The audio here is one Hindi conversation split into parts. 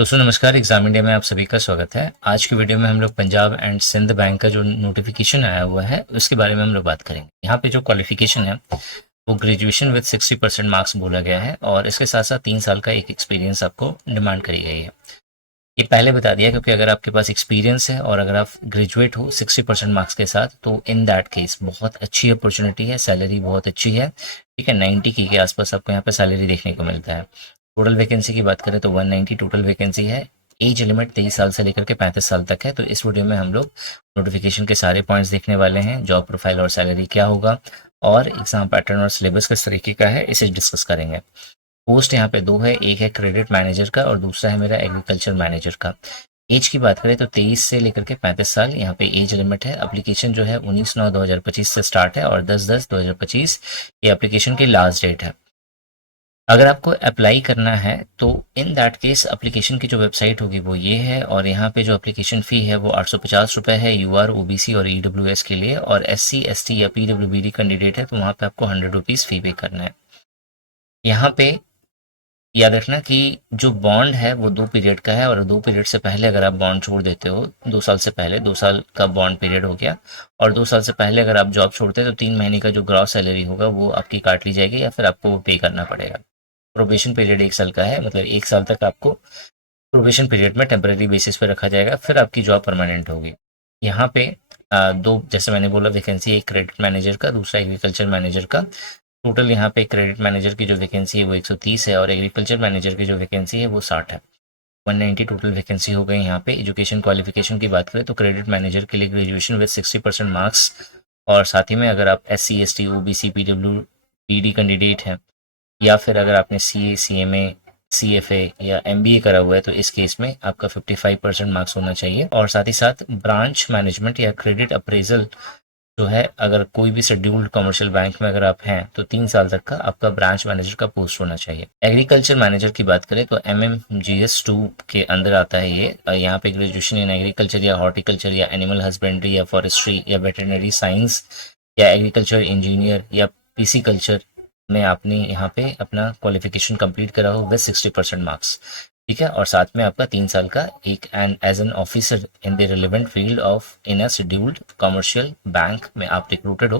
दोस्तों नमस्कार। एग्जाम इंडिया में आप सभी का स्वागत है। आज की वीडियो में हम लोग पंजाब एंड सिंध बैंक का जो नोटिफिकेशन आया हुआ है उसके बारे में हम लोग बात करेंगे। यहाँ पे जो क्वालिफिकेशन है वो ग्रेजुएशन विद 60% मार्क्स बोला गया है और इसके साथ साथ 3 साल का एक एक्सपीरियंस आपको डिमांड करी गई है। ये पहले बता दिया क्योंकि अगर आपके पास एक्सपीरियंस है और अगर आप ग्रेजुएट हो 60% मार्क्स के साथ तो इन दैट केस बहुत अच्छी अपॉर्चुनिटी है, सैलरी बहुत अच्छी है। ठीक है, 90 के आसपास आपको यहाँ पे सैलरी देखने को मिलता है। टोटल वैकेंसी की बात करें तो 190 टोटल वैकेंसी है। एज लिमिट 23 साल से लेकर के 35 साल तक है। तो इस वीडियो में हम लोग नोटिफिकेशन के सारे पॉइंट्स देखने वाले हैं। जॉब प्रोफाइल और सैलरी क्या होगा और एग्जाम पैटर्न और सिलेबस किस तरीके का है इसे डिस्कस करेंगे। पोस्ट यहाँ पे दो है, एक है क्रेडिट मैनेजर का और दूसरा है मेरा एग्रीकल्चर मैनेजर का। एज की बात करें तो 23 से लेकर के 35 साल यहाँ पे एज लिमिट है। एप्लीकेशन जो है 19/9/2025 से स्टार्ट है और 10/10/2025 ये एप्लीकेशन की लास्ट डेट है। अगर आपको अप्लाई करना है तो इन दैट केस एप्लीकेशन की जो वेबसाइट होगी वो ये है और यहाँ पे जो एप्लीकेशन फ़ी है वो 850 रुपये है यूआर ओबीसी और ईडब्ल्यूएस के लिए, और एससी एसटी या पीडब्ल्यूबीडी कैंडिडेट है तो वहाँ पे आपको 100 रुपीज़ फ़ी पे करना है। यहाँ पे याद रखना कि जो बॉन्ड है वो 2 पीरियड का है और 2 पीरियड से पहले अगर आप बॉन्ड छोड़ देते हो, 2 साल से पहले, 2 साल का बॉन्ड पीरियड हो गया, और 2 साल से पहले अगर आप जॉब छोड़ते हैं तो 3 महीने का जो ग्रॉस सैलरी होगा वो आपकी काट ली जाएगी या फिर आपको वो पे करना पड़ेगा। प्रोबेशन पीरियड 1 साल का है, मतलब 1 साल तक आपको प्रोबेशन पीरियड में टेम्परेरी बेसिस पे रखा जाएगा, फिर आपकी जॉब परमानेंट होगी। यहाँ पे दो, जैसे मैंने बोला, वैकेंसी, एक क्रेडिट मैनेजर का, दूसरा एग्रीकल्चर मैनेजर का। टोटल यहाँ पे क्रेडिट मैनेजर की जो वैकेंसी है वो 130 है और एग्रीकल्चर मैनेजर की जो वैकेंसी है वो 60 है। 190 टोटल वैकेंसी हो गई। यहाँ पे एजुकेशन क्वालिफिकेशन की बात करें तो क्रेडिट मैनेजर के लिए ग्रेजुएशन विद 60% मार्क्स, और साथ ही में अगर आप SC ST OBC PWBD candidate हैं या फिर अगर आपने CA CMA CFA या MBA करा हुआ है तो इस केस में आपका 55% मार्क्स होना चाहिए। और साथ ही साथ ब्रांच मैनेजमेंट या क्रेडिट अप्रेजल जो है, अगर कोई भी शेड्यूल्ड कमर्शियल बैंक में अगर आप हैं तो 3 साल तक का आपका ब्रांच मैनेजर का पोस्ट होना चाहिए। एग्रीकल्चर मैनेजर की बात करें तो MMGS 2 के अंदर आता है ये। यहाँ पे ग्रेजुएशन इन एग्रीकल्चर या हॉर्टिकल्चर या एनिमल हस्बेंड्री या फॉरेस्ट्री या वेटरनरी साइंस या एग्रीकल्चर इंजीनियर या पीसी कल्चर में आपने यहाँ पे अपना क्वालिफिकेशन कंप्लीट करा हो विद 60% मार्क्स। ठीक है, और साथ में आपका 3 साल का एक and as an officer in the relevant field of in a scheduled commercial bank में आप रिक्रूटेड हो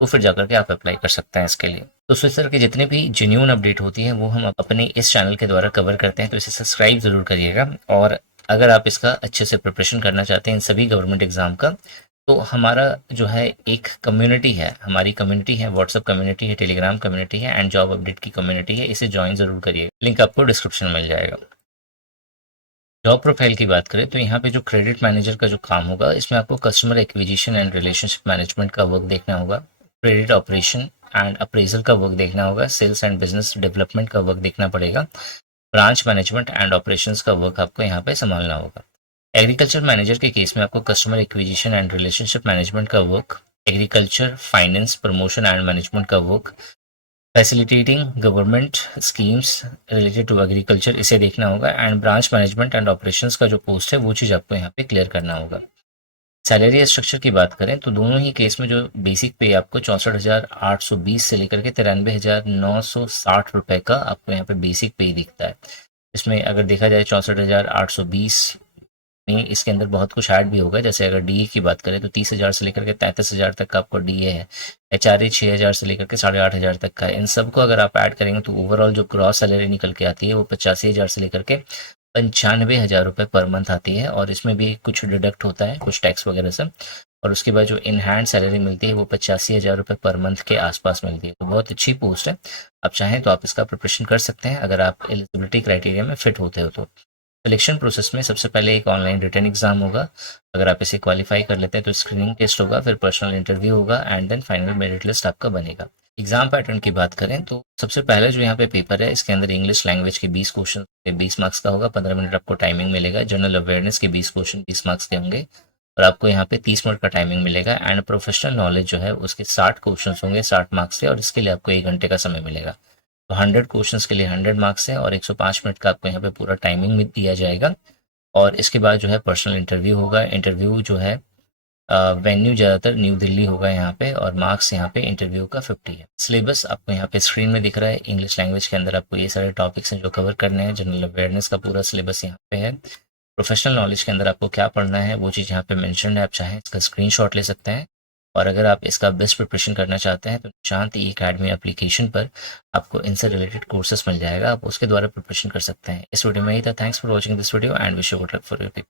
तो फिर जाकर के आप अप्लाई कर सकते हैं इसके लिए। तो इस तरह की जितनी भी जेन्युइन अपडेट होती है वो हम अपने इस चैनल के द्वारा कवर करते हैं, तो इसे सब्सक्राइब जरूर करिएगा। और अगर आप इसका अच्छे से प्रिपरेशन करना चाहते हैं इन सभी गवर्नमेंट एग्जाम का, तो हमारा जो है एक कम्युनिटी है, हमारी कम्युनिटी है, व्हाट्सअप कम्युनिटी है, टेलीग्राम कम्युनिटी है एंड जॉब अपडेट की कम्युनिटी है, इसे ज्वाइन जरूर करिए। लिंक आपको डिस्क्रिप्शन में मिल जाएगा। जॉब प्रोफाइल की बात करें तो यहाँ पे जो क्रेडिट मैनेजर का जो काम होगा इसमें आपको customer acquisition and relationship management का वर्क देखना होगा, क्रेडिट ऑपरेशन एंड अप्रेजल का वर्क देखना होगा, सेल्स एंड बिजनेस डेवलपमेंट का वर्क देखना पड़ेगा, ब्रांच मैनेजमेंट एंड ऑपरेशंस का वर्क आपको यहाँ पे संभालना होगा। एग्रीकल्चर मैनेजर के केस में आपको customer acquisition and relationship management का work, agriculture finance promotion and management का work, facilitating government schemes related to agriculture, इसे देखना होगा, and branch management and operations का जो पोस्ट है वो चीज़ आपको यहाँ पे क्लियर करना होगा। सैलरी स्ट्रक्चर की बात करें तो दोनों ही केस में जो बेसिक पे आपको 64,820 से लेकर के 93,960 रुपये का आपको यहाँ पे बेसिक पे ही दिखता है। इसमें अगर देखा जाए 64,820 में इसके अंदर बहुत कुछ ऐड भी होगा, जैसे अगर डीए की बात करें तो 30,000 से लेकर के 33,000 तक का आपको डीए है, HRA 6,000 से लेकर के 8,500 तक का है। इन सबको अगर आप ऐड करेंगे तो ओवरऑल जो ग्रॉस सैलरी निकल के आती है वो 85,000 से लेकर के 95,000 रुपये पर मंथ आती है, और इसमें भी कुछ डिडक्ट होता है, कुछ टैक्स वगैरह से। और उसके बाद जो इन हैंड सैलरी मिलती है वो 85,000 रुपये पर मंथ के आसपास मिलती है। तो बहुत अच्छी पोस्ट है, आप चाहें तो आप इसका प्रिपरेशन कर सकते हैं अगर आप एलिजिबिलिटी क्राइटेरिया में फिट होते हो तो। सिलेक्शन प्रोसेस में सबसे पहले एक ऑनलाइन रिटन एग्जाम होगा, अगर आप इसे क्वालिफाई कर लेते हैं तो स्क्रीनिंग टेस्ट होगा, फिर पर्सनल इंटरव्यू होगा and then final merit list आपका बनेगा। एग्जाम पैटर्न की बात करें तो सबसे पहले जो यहाँ पे पेपर है इसके अंदर इंग्लिश लैंग्वेज के 20 क्वेश्चन 20 मार्क्स का होगा, 15 मिनट आपको टाइमिंग मिलेगा। जनरल अवेयरनेस के 20 क्वेश्चन 20 मार्क्स के होंगे और आपको यहाँ पे 30 मिनट का टाइमिंग मिलेगा। एंड प्रोफेशनल नॉलेज जो है उसके 60 क्वेश्चन होंगे 60 मार्क्स से, और इसके लिए आपको 1 घंटे का समय मिलेगा। तो 100 क्वेश्चंस के लिए 100 मार्क्स है और 105 मिनट का आपको यहाँ पे पूरा टाइमिंग दिया जाएगा। और इसके बाद जो है पर्सनल इंटरव्यू होगा। इंटरव्यू जो है वेन्यू ज़्यादातर न्यू दिल्ली होगा यहाँ पे, और मार्क्स यहाँ पे इंटरव्यू का 50 है। सिलेबस आपको यहाँ पे स्क्रीन में दिख रहा है। इंग्लिश लैंग्वेज के अंदर आपको ये सारे टॉपिक्स हैं जो कवर करने हैं। जनरल अवेयरनेस का पूरा सिलेबस यहाँ पे है। प्रोफेशनल नॉलेज के अंदर आपको क्या पढ़ना है वो चीज़ यहाँ पे मेंशन है। आप चाहें इसका स्क्रीनशॉट ले सकते हैं, और अगर आप इसका बेस्ट प्रिपरेशन करना चाहते हैं तो निशांत ई अकेडमी एप्लीकेशन पर आपको इनसे रिलेटेड कोर्सेस मिल जाएगा। आप उसके द्वारा प्रिपरेशन कर सकते हैं। इस वीडियो में ही था। Thanks for watching this video and wish you good luck for your paper.